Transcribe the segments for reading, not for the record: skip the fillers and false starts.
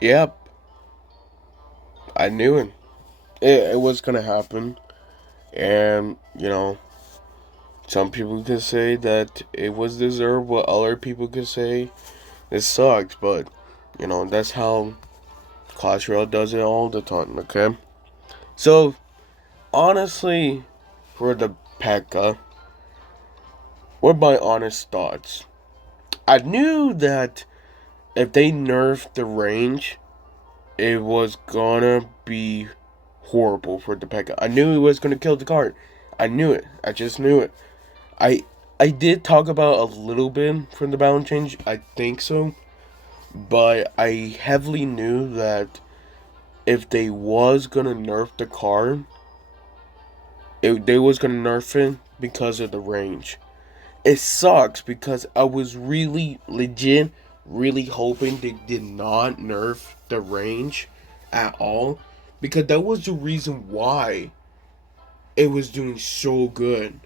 Yep, I knew it was gonna happen. And, some people could say that it was deserved, but other people could say it sucks. But, that's how Clash Royale does it all the time, okay? So, honestly, for the Pekka, what my honest thoughts? I knew that if they nerfed the range, it was gonna be horrible for the Pekka. I knew it was gonna kill the card. I knew it. I just knew it. I I did talk about a little bit from the balance change. I think so, but I heavily knew that if they was gonna nerf the card, they was gonna nerf it because of the range. It sucks because I was really legit, really hoping they did not nerf the range at all, because that was the reason why it was doing so good.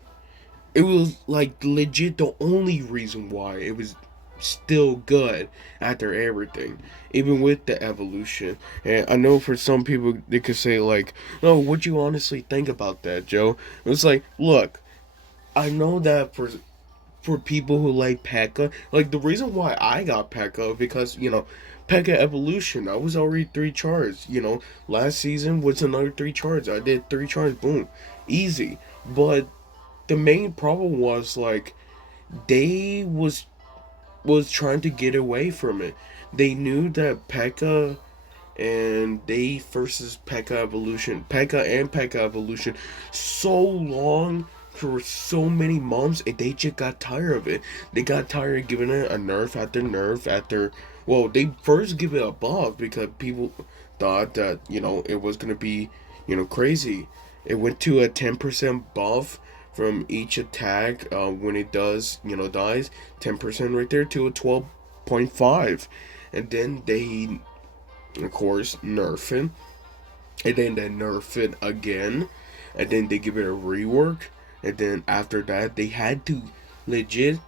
It was like legit the only reason why it was still good after everything, even with the evolution. And I know for some people they could say like, "No, what you honestly think about that, Joe?" It's like, look, I know that for people who like Pekka, like the reason why I got Pekka because Pekka evolution. I was already 3 charts. Last season was another 3 charts. I did 3 charts, boom, easy. But the main problem was like they was trying to get away from it. They knew that Pekka and they versus Pekka and Pekka evolution so long for so many months, and they just got tired of it. They got tired of giving it a nerf after nerf after. Well, they first give it a buff because people thought that it was gonna be crazy. It went to a 10% buff from each attack when it does dies, 10% right there to a 12.5, and then they of course nerf it, and then they nerf it again, and then they give it a rework, and then after that they had to legit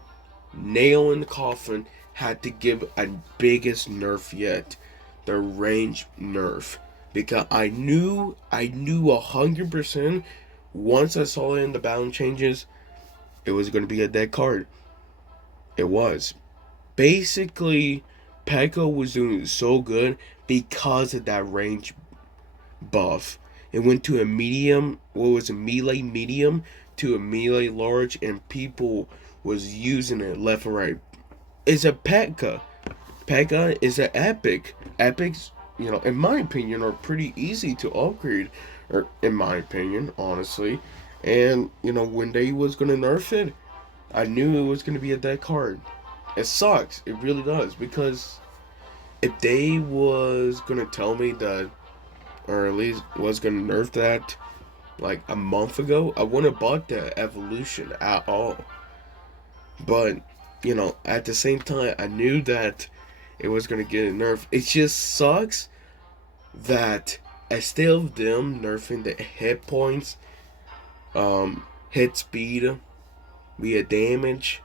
nail in the coffin, had to give a biggest nerf yet, the range nerf, because I knew 100% once I saw it in the balance changes, it was going to be a dead card. It was basically Pekka was doing so good because of that range buff. It went to a medium, what was a melee medium to a melee large, and people was using it left and right. It's a Pekka. Pekka is an epic. Epics, in my opinion, are pretty easy to upgrade, or in my opinion, honestly. And when they was gonna nerf it, I knew it was gonna be a dead card. It sucks. It really does because if they was gonna tell me that, or at least was gonna nerf that like a month ago, I wouldn't have bought the evolution at all. But at the same time, I knew that it was gonna get a nerf. It just sucks that instead of them nerfing the hit points, hit speed, via damage,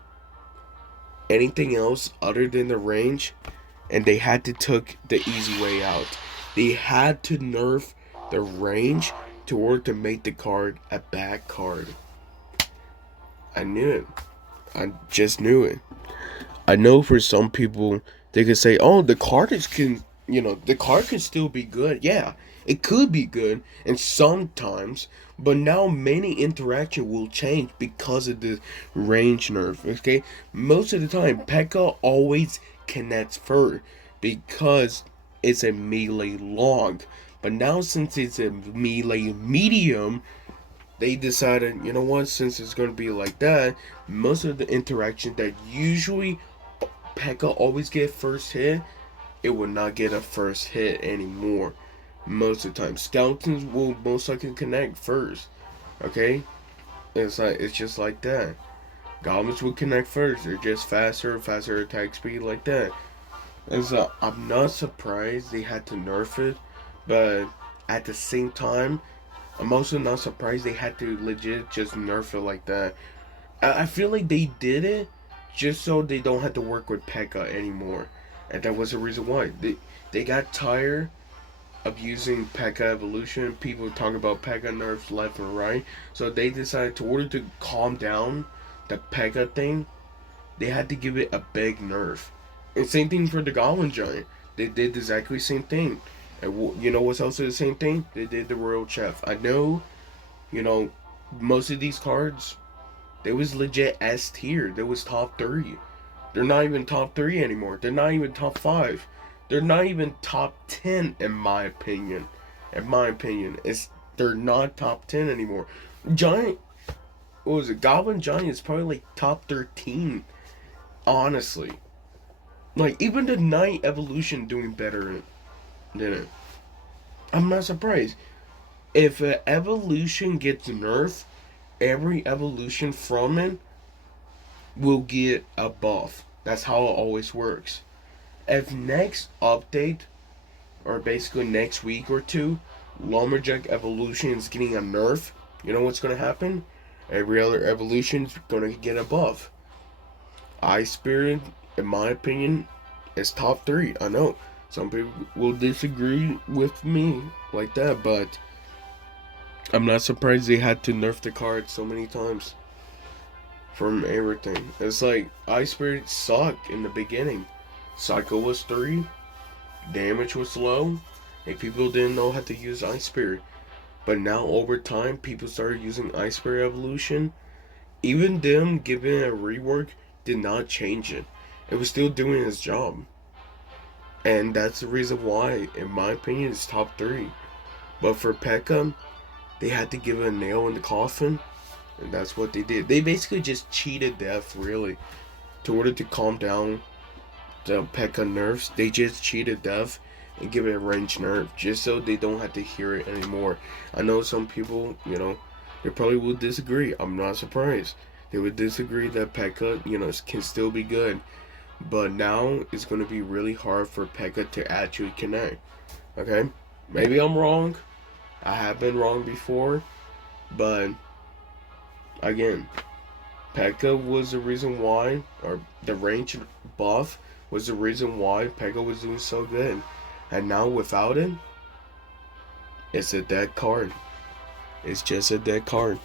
anything else other than the range, and they had to took the easy way out. They had to nerf the range to order to make the card a bad card. I knew it. I just knew it. I know for some people they could say, "Oh, the card is can the card can still be good." Yeah, it could be good, and sometimes, but now many interaction will change because of the range nerf. Okay, most of the time, Pekka always connects first because it's a melee log. But now since it's a melee medium, they decided, you know what, since it's going to be like that, most of the interaction that usually Pekka always get first hit, it will not get a first hit anymore. Most of the time, skeletons will most likely connect first. Okay, it's just like that. Goblins will connect first. They're just faster attack speed like that. And so I'm not surprised they had to nerf it, but at the same time, I'm also not surprised they had to legit just nerf it like that. I feel like they did it just so they don't have to work with Pekka anymore. And that was the reason why. They got tired of using Pekka evolution. People talk about Pekka nerfs left and right. So they decided to order to calm down the Pekka thing, they had to give it a big nerf. And same thing for the Goblin Giant. They did exactly the same thing. And you know what's also the same thing? They did the Royal Chef. I know, you know, most of these cards, they was legit S tier. They was top 3. They're not even top 3 anymore. They're not even top 5. They're not even top 10 in my opinion. In my opinion, they're not top 10 anymore. Giant, what was it? Goblin Giant is probably like top 13. Honestly, like even the Night Evolution doing better than it. I'm not surprised. If an evolution gets nerfed, every evolution from it will get a buff. That's how it always works. If next update, or basically next week or two, Lumberjack Evolution is getting a nerf, you know what's gonna happen? Every other evolution's gonna get a buff. Ice Spirit, in my opinion, is top 3. I know some people will disagree with me like that, but I'm not surprised they had to nerf the card so many times from everything. It's like Ice Spirit sucked in the beginning. Cycle was 3, damage was low, and people didn't know how to use Ice Spirit. But now over time, people started using Ice Spirit Evolution. Even them giving it a rework did not change it. It was still doing its job. And that's the reason why, in my opinion, it's top 3. But for Pekka, they had to give it a nail in the coffin. And that's what they did. They basically just cheated death, really. To order to calm down the Pekka nerfs, they just cheated death and give it a range nerf. Just so they don't have to hear it anymore. I know some people, they probably will disagree. I'm not surprised. They would disagree that Pekka, can still be good. But now it's going to be really hard for Pekka to actually connect. Okay? Maybe I'm wrong. I have been wrong before. But, again, Pekka was the reason why, or the range buff was the reason why Pekka was doing so good. And now without it, it's a dead card. It's just a dead card.